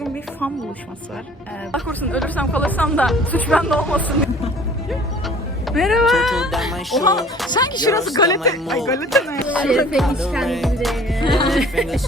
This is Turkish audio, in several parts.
Bugün bir fan buluşması var. Ee, Allah korusun ölürsem kalırsam da suç bende olmasın. Merhaba. Oha sanki şurası galeta. Ay galeta ne? Şerefe işkence Fingers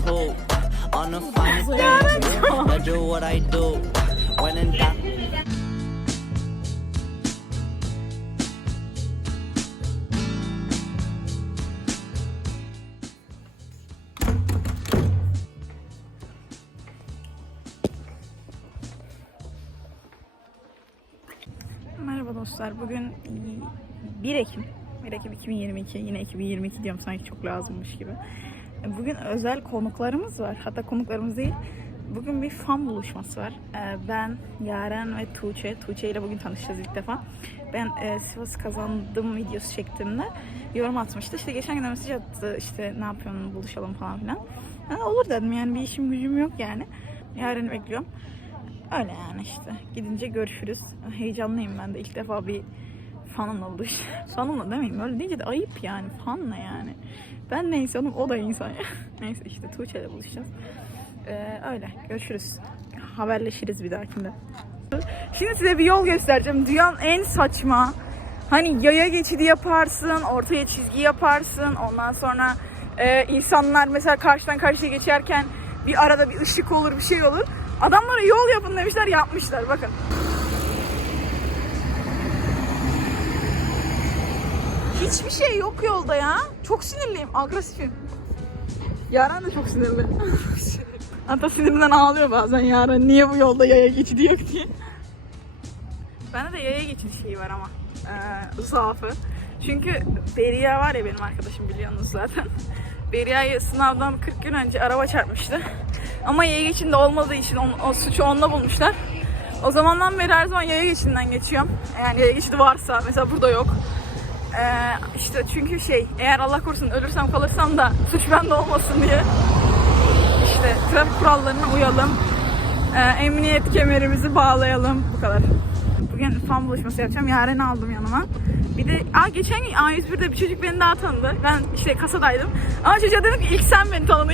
dostlar. Bugün 1 Ekim. 1 Ekim 2022. Yine 2022 diyorum sanki çok lazımmış gibi. Bugün özel konuklarımız var. Hatta konuklarımız değil. Bugün bir fan buluşması var. Ee, Ben, Yaren ve Tuğçe. Tuğçe ile bugün tanışacağız ilk defa. Ben e, Sivas kazandım videosu çektiğimde yorum atmıştı. İşte geçen gün mesaj attı. İşte ne yapıyorsun buluşalım falan filan. Ha, olur dedim yani bir işim gücüm yok yani. Yaren'i bekliyorum. Öyle yani işte. Gidince görüşürüz. Heyecanlıyım ben de. İlk defa bir fanımla buluş. fanımla demeyeyim. Öyle deyince de ayıp yani. Fanla yani. Ben ne insanım o da insan. Neyse işte Tuğçe'yle buluşacağız. Ee, öyle. Görüşürüz. Haberleşiriz bir dahakinde. Şimdi size bir yol göstereceğim. Dünyanın en saçma. Hani yaya geçidi yaparsın, ortaya çizgi yaparsın. Ondan sonra e, insanlar mesela karşıdan karşıya geçerken bir arada bir ışık olur, bir şey olur. Adamlara yol yapın demişler, yapmışlar. Bakın. Hiçbir şey yok yolda ya. Çok sinirliyim, agresifim. Yaren de çok sinirli. Hatta sinirinden ağlıyor bazen Yaren. Niye bu yolda yaya geçidi yok diye. Bende de yaya geçidi şeyi var ama. Ee, zaafı. Çünkü Beria var ya benim arkadaşım biliyorsunuz zaten. Beria'yı sınavdan 40 gün önce araba çarpmıştı. Ama yaya geçidinde olmadığı için on, o suçu onda bulmuşlar. O zamandan beri her zaman yaya geçidinden geçiyorum. Yani yaya geçidi varsa mesela burada yok. Ee, işte çünkü şey eğer Allah korusun ölürsem kalırsam da suç bende olmasın diye işte trafik kurallarına uyalım. Ee, emniyet kemerimizi bağlayalım. Bu kadar. Bugün fan buluşması yapacağım. Yaren'i aldım yanıma. Bir de aa, geçen gün A101'de bir çocuk beni daha tanıdı. Ben işte kasadaydım. Ama çocuğa dedim ki ilk sen beni tanıdın.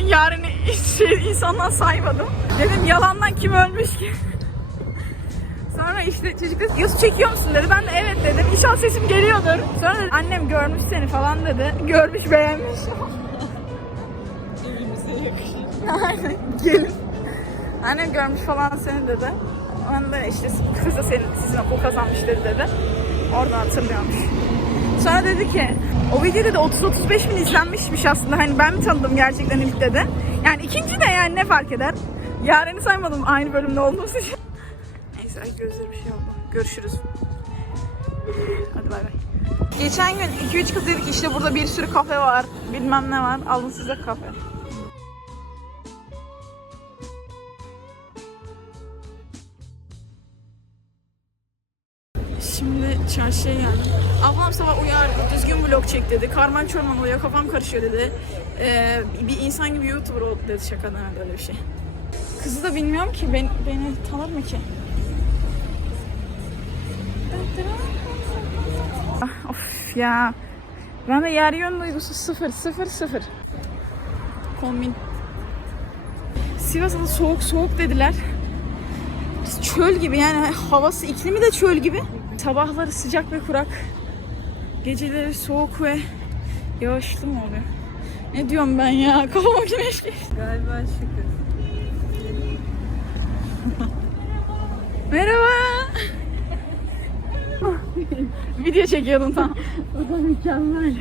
Hiç şey, insandan saymadım. Dedim yalandan kim ölmüş ki? Sonra işte çocuk dedi Yusuf çekiyor musun dedi. Ben de evet dedim. İnşallah sesim geliyordur. Sonra dedi, annem görmüş seni falan dedi. Görmüş beğenmiş. Aynen gelin. Annem görmüş falan seni dedi. Ben de işte kız da senin, sizin okul kazanmış dedi dedi. Oradan hatırlıyormuş. Sonra dedi ki o video dedi 30-35 bin izlenmişmiş aslında. Hani ben mi tanıdım gerçekten ilk dedi. Yani ikinci de yani ne fark eder? Yaren'i saymadım aynı bölümde olduğumuz için. Neyse ay gözleri bir şey oldu. Görüşürüz. Hadi bay bay. Geçen gün 2-3 kız dedik işte burada bir sürü kafe var. Bilmem ne var. Alın size kafe. Çarşıya geldim. Ablam sabah uyardı. Düzgün vlog çek dedi. Karman çorman oluyor. Kafam karışıyor dedi. Ee, bir insan gibi YouTuber ol dedi şakadan herhalde öyle bir şey. Kızı da bilmiyorum ki. Ben, beni tanır mı ki? Ah, of ya. Ben de yer yön duygusu sıfır sıfır sıfır. Kombin. Sivas'ta soğuk soğuk dediler. Çöl gibi yani havası iklimi de çöl gibi. Sabahları sıcak ve kurak. Geceleri soğuk ve yağışlı mı oluyor? Ne diyorum ben ya? Kafama güneş geçti. Galiba şükür. Merhaba. Video çekiyordum tam. O da mükemmel.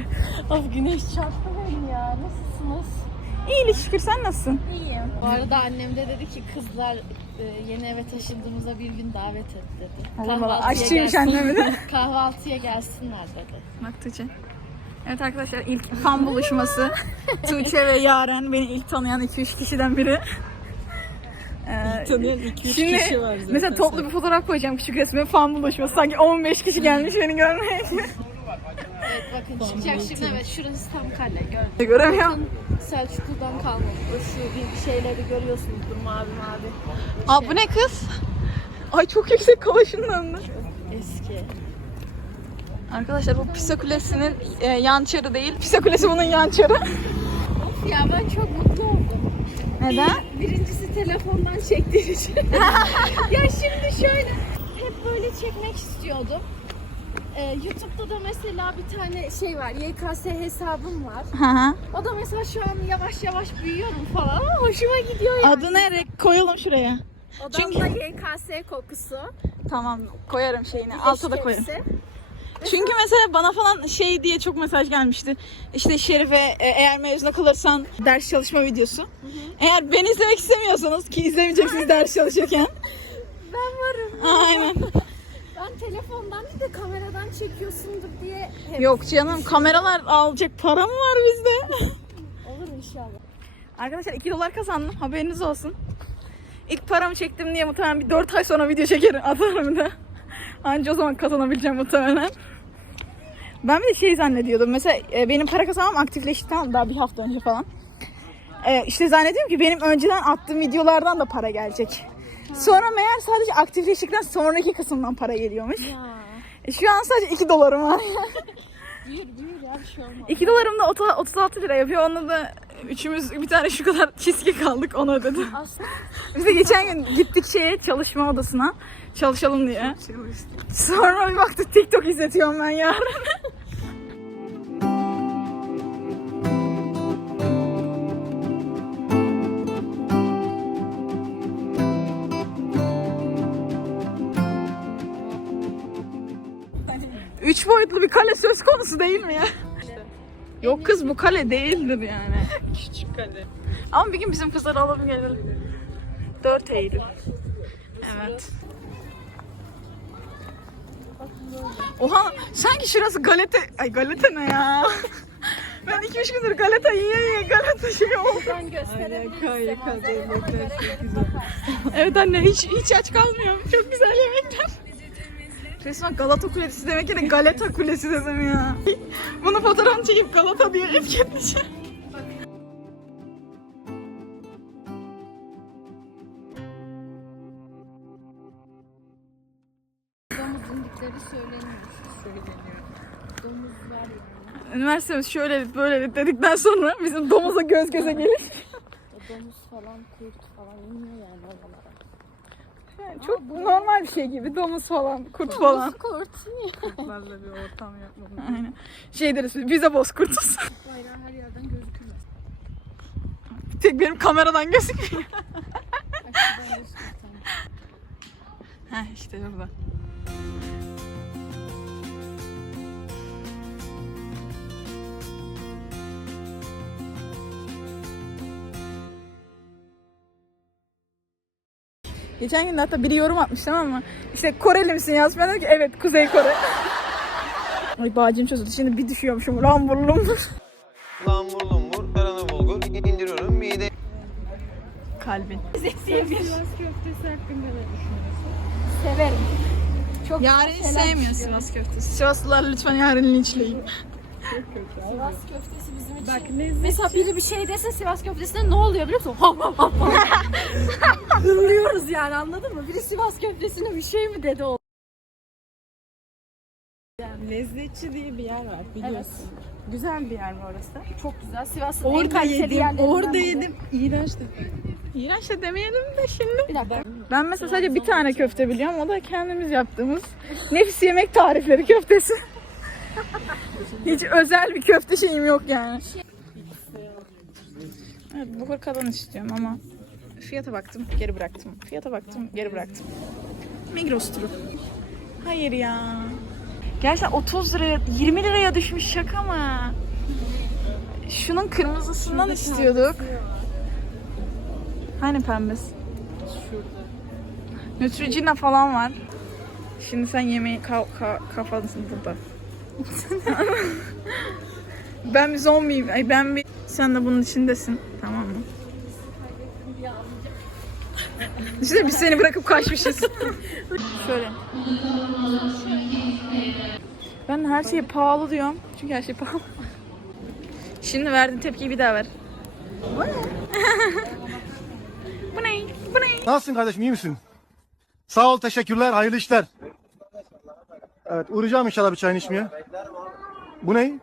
Of güneş çarptı beni ya. Nasılsınız? İyi şükür sen nasılsın? İyiyim. Bu arada annem de dedi ki kızlar e, yeni eve taşındığımızda bir gün davet et dedi. Allah aşçıymış annemi de. Kahvaltıya gelsinler dedi. Bak Tuğçe. Evet arkadaşlar ilk fan buluşması. Tuğçe ve Yaren beni ilk tanıyan 2-3 kişiden biri. Ee, Tanıyan 2-3 Şimdi kişi var zaten. mesela toplu bir fotoğraf koyacağım küçük resme fan buluşması. Sanki 15 kişi gelmiş beni görmeye. Bakın çıkacak şimdi evet şurası tam kale gör. Göremiyorum. Selçuklu'dan kalma. Şu bir şeyleri görüyorsunuzdur mavi mavi. Aa bu ne kız? Ay çok yüksek kavaşının önünde. Eski. Arkadaşlar bu Pisa Kulesi'nin e, yan çarı değil. Pisa Kulesi bunun yan çarı. Of ya ben çok mutlu oldum. Neden? Birincisi telefondan çektirici. ya şimdi şöyle hep böyle çekmek istiyordum. Ee, YouTube'da da mesela bir tane şey var. YKS hesabım var. Hı hı. O da mesela şu an yavaş yavaş büyüyorum falan ama hoşuma gidiyor yani. Adı ne? Re- Koyalım şuraya. Odamda YKS kokusu. Tamam koyarım şeyini. Alta da koyarım. Çünkü mesela bana falan şey diye çok mesaj gelmişti. İşte Şerife e, eğer mezuna kalırsan ders çalışma videosu. Eğer beni izlemek istemiyorsanız ki izlemeyeceksiniz ders çalışırken. Ben varım. Aynen. Ben telefondan bir de kameradan çekiyorsundur diye hep Yok canım kameralar alacak para mı var bizde? olur inşallah. Arkadaşlar 2 dolar kazandım haberiniz olsun. İlk paramı çektim diye muhtemelen bir 4 ay sonra video çekerim atarım da. Anca o zaman kazanabileceğim muhtemelen. Ben bir de şey zannediyordum. Mesela e, benim para kazanmam aktifleşti tamam daha bir hafta önce falan. E, işte zannediyorum ki benim önceden attığım videolardan da para gelecek. Sonra meğer sadece aktifleştikten sonraki kısımdan para geliyormuş. Ya. E, şu an sadece 2 dolarım var. Büyür büyür ya bir şey olmaz. 2 dolarım da ota- 36 lira yapıyor. Onunla da üçümüz bir tane şu kadar cheesecake aldık onu ödedim. Aslında Biz de geçen gün gittik şeye çalışma odasına çalışalım diye. Sonra bir baktık TikTok izletiyorum ben yarın. Üç boyutlu bir kale söz konusu değil mi ya? Yok kız bu kale değildir yani. Küçük kale. Ama bir gün bizim kızları alalım gelelim. 4 Eylül. Evet. Oha sanki şurası galeta... Ay galeta ne ya? ben 2-3 gündür galeta yiye yiye galeta şey oldu. ben gösterebilirim. Evet anne hiç hiç aç kalmıyorum. Çok güzel yemekler. Resmen Galata Kulesi demek yerine Galata Kulesi dedim ya. Bunu fotoğraf çekip Galata diye yani. Üniversitemiz şöyle böyle dedikten sonra bizim domuza göz göze gelir. Domuz falan kurt falan iniyor yani oralara. Yani çok normal bir şey gibi. Domuz falan, kurt falan. Kurt niye? Kurtlarla bir ortam yapmamız. Aynen. Şey deriz biz, bize bozkurtuz. Bayrağı her yerden gözükmüyor. Tek benim kameradan gözükmüyor. Heh işte burada. Geçen gün de hatta biri yorum atmış tamam mı? İşte Koreli misin yazmış. Ben dedim ki evet Kuzey Kore. Ay bağcım çözüldü. Şimdi bir düşüyormuşum. Lambur lumbur. Lambur lumbur, tarhana bulgur, indiriyorum mide. Kalbin. Sivas köftesi hakkında ne düşünüyorsun? Severim. Çok Yarın selam sevmiyor çıkıyor. Sivas köftesi. Sivaslılar lütfen yarın linçleyin. Sivas köftesi bizim için. Bak Mesela biri bir şey dese Sivas köftesine ne oluyor biliyor musun? Hav. Hırlıyoruz yani anladın mı? Biri Sivas köftesine bir şey mi dedi o? Lezzetçi diye bir yer var biliyorsun. Güzel bir yer mi orası? Çok güzel. Sivas'ın en Orada kaliteli yedim, yerlerinden orada biri. yedim. İğrençti. İğrenç de demeyelim de şimdi. Bir dakika. Ben mesela sadece bir tane köfte biliyorum. O da kendimiz yaptığımız nefis yemek tarifleri köftesi. Hiç özel bir köfte şeyim yok yani. Evet bu hırkadan istiyorum ama fiyata baktım geri bıraktım. Fiyata baktım geri bıraktım. Migros turu. Hayır ya. Gerçekten 30 liraya 20 liraya düşmüş şaka mı? Şunun kırmızısından istiyorduk. Hani pembesi? Neutrogena falan var. Şimdi sen yemeği ka- ka- kafalısın burada. ben bir zombiyim. Ay ben bir... Sen de bunun içindesin. Tamam mı? İşte biz seni bırakıp kaçmışız. Şöyle. Ben her şey pahalı diyorum. Çünkü her şey pahalı. Şimdi verdiğin tepkiyi bir daha ver. Bu ne? Bu ne? Bu ne? Nasılsın kardeşim iyi misin? Sağ ol teşekkürler hayırlı işler. Evet uğrayacağım inşallah bir çayını içmeye. Bu ne?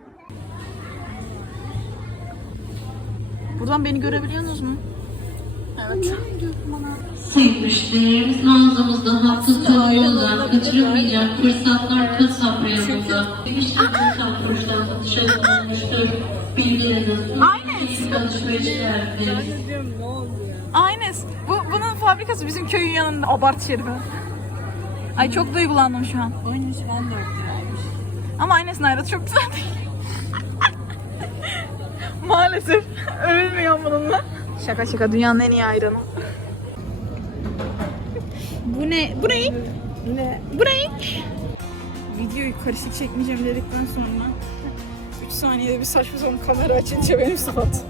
Buradan beni görebiliyorsunuz mu? Sayın müşterilerimiz mağazamızda hafta sonunda kaçıramayacak fırsatlar kasap reyonunda. Müşterimiz satmışlar satışa konulmuştur. Bilgileriz. Aynen. Alışveriş değerleri. Aynen. Bu, bunun fabrikası bizim köyün yanında. Abart şerife. Ay çok duygulandım şu an. 13 14 liraymış. Ama aynısının ayrıtı çok güzel değil. Maalesef. Övülmüyorum bununla. Şaka şaka dünyanın en iyi ayranı. Bu ne? Bu ne? Ne? Bu ne? Videoyu karışık çekmeyeceğim dedikten sonra 3 saniyede bir saçma sapan kamera açınca benim saat.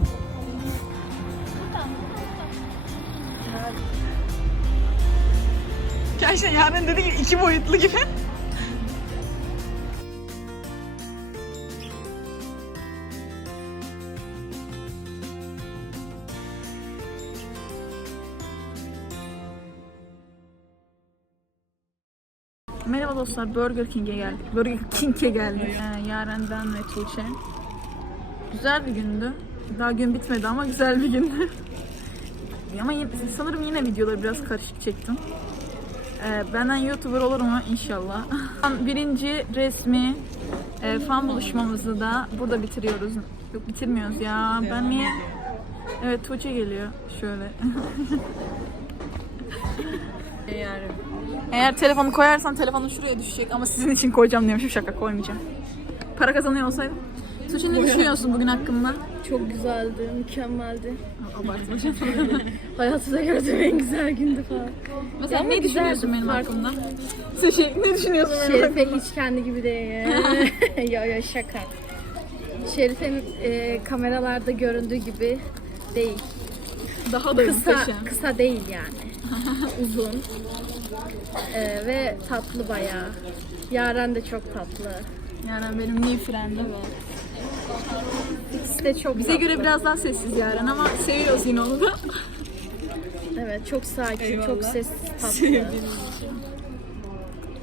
Gerçekten yarın dediği gibi iki boyutlu gibi. Merhaba dostlar, Burger King'e geldik. Burger King'e geldik. Ee, Yaren'den ve Tuğçe. Güzel bir gündü. Daha gün bitmedi ama güzel bir gündü. ama sanırım yine videoları biraz karışık çektim. Ee, benden YouTuber olur mu? İnşallah. Birinci resmi e, fan buluşmamızı da burada bitiriyoruz. Yok bitirmiyoruz ya. Ben niye... Evet Tuğçe geliyor. Şöyle. Yarın. Eğer telefonu koyarsan telefonun şuraya düşecek ama sizin için koyacağım diyormuşum şaka koymayacağım. Para kazanıyor olsaydım. Tuğçe ne düşünüyorsun bugün hakkında? Çok güzeldi, mükemmeldi. Abartma. Hayatımda gördüğüm en güzel gündü falan. Mesela Ama ne düşünüyorsun benim hakkımda? Sen şey, ne düşünüyorsun benim hakkımda? Şerife hiç kendi gibi değil. ya ya şaka. Şerife'nin e, kameralarda göründüğü gibi değil. Daha da Kısa, muhteşem. kısa değil yani. Uzun. E, ve tatlı bayağı. Yaren de çok tatlı. Yani benim new friend'im. İkisi de çok Bize tatlı. göre biraz daha sessiz Yaren ama seviyoruz yine onu da. Evet çok sakin, çok sessiz, tatlı.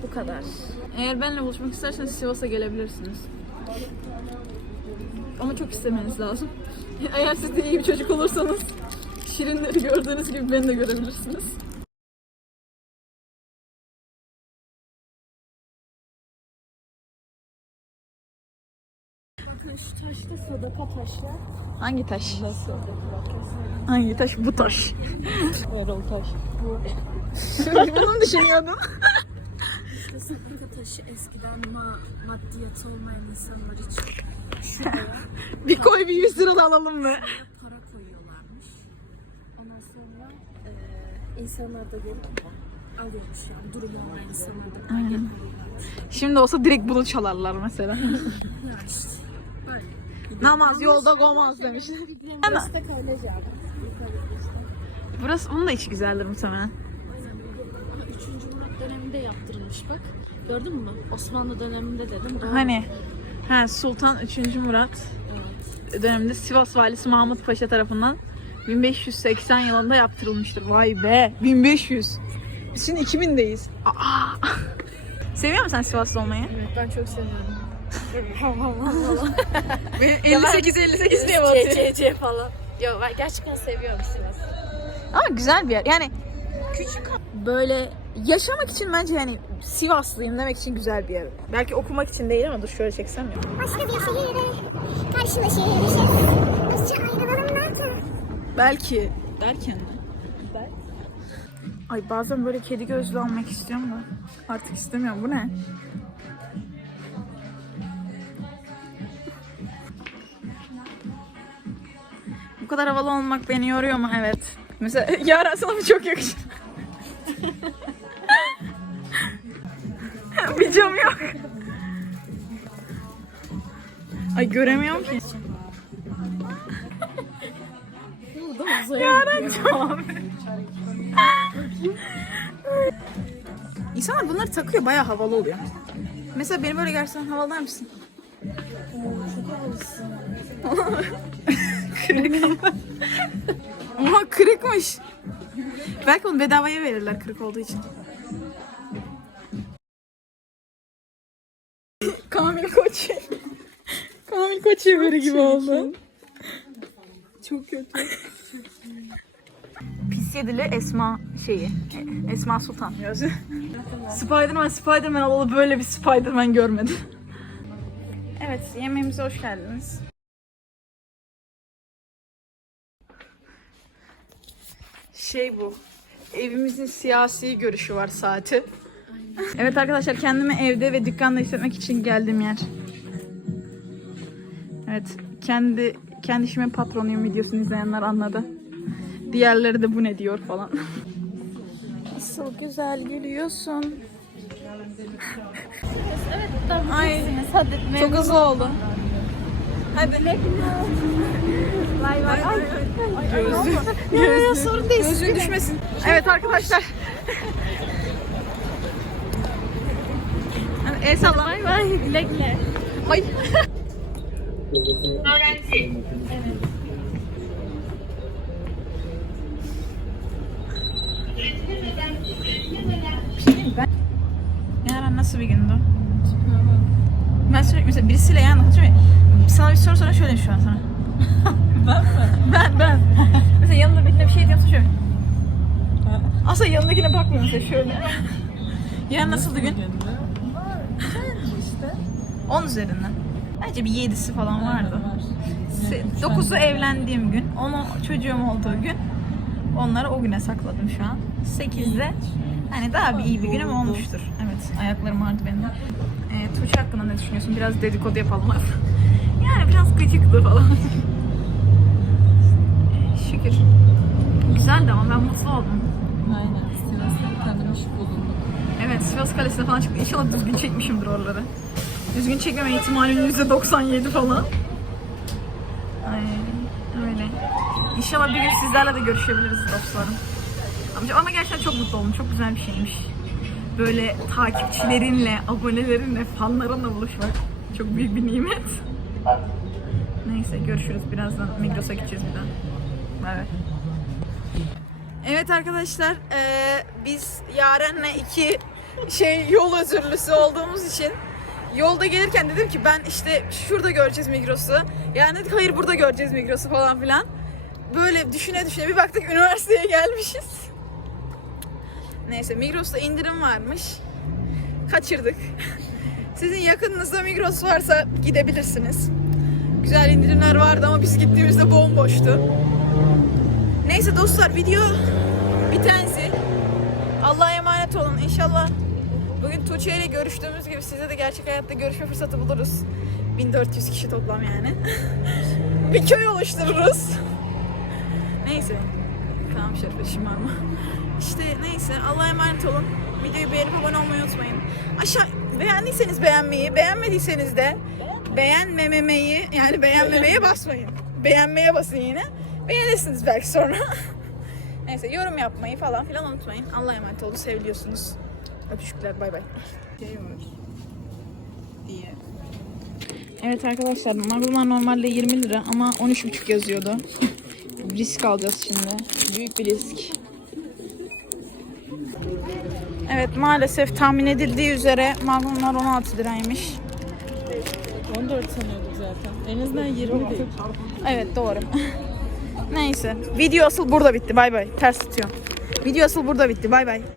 Bu kadar. Eğer benimle buluşmak isterseniz Sivas'a gelebilirsiniz. Ama çok istemeniz lazım. Eğer siz de iyi bir çocuk olursanız Şirinleri gördüğünüz gibi beni de görebilirsiniz. Şu taşta sadaka taşlar. Hangi taş? Hangi taş? Bu taş. Erol Taş. Bunu mu düşünüyordun? Sadaka taşı eskiden ma maddiyatı olmayan insanlar için Bir koy bir 100 lira alalım mı? para koyuyorlarmış. Ondan sonra eee insanlar da gelip alıyormuş yani durumu olmayan insanlar da Aynen. Şimdi olsa direkt bunu çalarlar mesela. Namaz yolda destek öyle yani. Burası bunun da içi güzeldir muhtemelen. Üçüncü Murat döneminde yaptırılmış bak. Gördün mü? Osmanlı döneminde dedim. Doğru. Hani ha Sultan 3. Murat döneminde Sivas valisi Mahmut Paşa tarafından 1580 yılında yaptırılmıştır. Vay be 1500. Biz şimdi 2000'deyiz. Aa. Seviyor musun sen Sivaslı olmayı? Evet ben çok seviyorum. 58 58 diye batıyor. CC falan. Yo ben gerçekten seviyorum Sivas'ı. Ama güzel bir yer. Yani küçük böyle yaşamak için bence yani Sivaslıyım demek için güzel bir yer. Belki okumak için değil ama dur şöyle çeksem ya. Başka bir şehirde karşılaşırmışız. Hızlıca ayrılalım nerede? Belki derken de. Ay bazen böyle kedi gözlü almak istiyorum da artık istemiyorum. Bu ne? Kadar havalı olmak beni yoruyor mu? Evet. Mesela Yaren sana bu çok yakışır. bir cam yok. Ay göremiyorum ki. Yaren cam. İnsanlar bunları takıyor bayağı havalı oluyor. Mesela beni böyle gerçekten havalar mısın? çok havalısın. Kırık ama. Kırıkmış. Belki onu bedavaya verirler kırık olduğu için. Kamil Koç. Kamil Koç yemeri gibi oldu. Çok kötü. Pis X7'li Esma şeyi. Esma Sultan. Spiderman, Spiderman olalı böyle bir Spiderman görmedim. Evet, yemeğimize hoş geldiniz. Şey bu. Evimizin siyasi görüşü var saati. Evet arkadaşlar kendimi evde ve dükkanda hissetmek için geldiğim yer. Evet kendi kendi işimin patronuyum videosunu izleyenler anladı. Diğerleri de bu ne diyor falan. Nasıl güzel gülüyorsun. Ay çok hızlı oldu. Hadi. Vay vay. Gözü. Gözü. sorun değil. Gözün düşmesin. Evet arkadaşlar. Hadi El salla. Vay vay. Güle güle. Ay. Yarın nasıl bir gündü? Ben sürekli mesela birisiyle yan anlatıyorum ya. Sana bir soru sonra şöyle şu an sana. Ben mi? Ben ben. mesela yanında birine bir şey diyorsa şöyle. Aslında yanındakine bakmıyor mesela şöyle. Yarın nasıldı gün? işte. 10 üzerinden. Bence bir 7'si falan vardı. 9'u evlendiğim gün, onu çocuğum olduğu gün. Onları o güne sakladım şu an. 8'de hani daha bir iyi bir günüm olmuştur. Evet, ayaklarım ağrıdı benim. Ee, Tuğçe hakkında ne düşünüyorsun? Biraz dedikodu yapalım. Yani biraz gıcıktı falan. Şükür. Güzeldi ama ben mutlu oldum. Aynen. Sivas'ta tanımış bulunduk. Evet, Sivas Kalesi'ne falan çıktı. İnşallah düzgün çekmişimdir oraları. Düzgün çekmeme ihtimalinin %97 falan. Ay, öyle. İnşallah bir gün sizlerle de görüşebiliriz dostlarım. Amca ama gerçekten çok mutlu oldum. Çok güzel bir şeymiş. Böyle takipçilerinle, abonelerinle, fanlarınla buluşmak çok büyük bir nimet. Neyse görüşürüz. Birazdan Migros'a gideceğiz bir daha. Evet. Evet arkadaşlar, eee, biz Yaren'le iki şey yol özürlüsü olduğumuz için yolda gelirken dedim ki ben işte şurada göreceğiz Migros'u. Yani dedik hayır burada göreceğiz Migros'u falan filan. Böyle düşüne düşüne bir baktık üniversiteye gelmişiz. Neyse Migros'ta indirim varmış. Kaçırdık. Sizin yakınınızda Migros varsa gidebilirsiniz. Güzel indirimler vardı ama biz gittiğimizde bomboştu. Neyse dostlar video bir tanesi. Allah'a emanet olun. İnşallah bugün Tuğçe ile görüştüğümüz gibi size de gerçek hayatta görüşme fırsatı buluruz. 1400 kişi toplam yani. bir köy oluştururuz. Neyse. Tamam Şerife şımarma. İşte neyse Allah'a emanet olun. Videoyu beğenip abone olmayı unutmayın. Aşağı beğendiyseniz beğenmeyi, beğenmediyseniz de beğenmemeyi yani beğenmemeye basmayın. Beğenmeye basın yine. Beğenirsiniz belki sonra. Neyse yorum yapmayı falan filan unutmayın. Allah'a emanet olun. Seviliyorsunuz. Öpüşükler. Bay bay. Şey var. Diye. Evet arkadaşlar marullar normalde 20 lira ama 13,5 yazıyordu. risk alacağız şimdi. Büyük bir risk. Evet maalesef tahmin edildiği üzere marullar 16 liraymış. 14 sanıyorduk zaten. En azından 20 değil. Evet doğru. Neyse. Video asıl burada bitti. Bay bay. Ters tutuyorum. Video asıl burada bitti. Bay bay.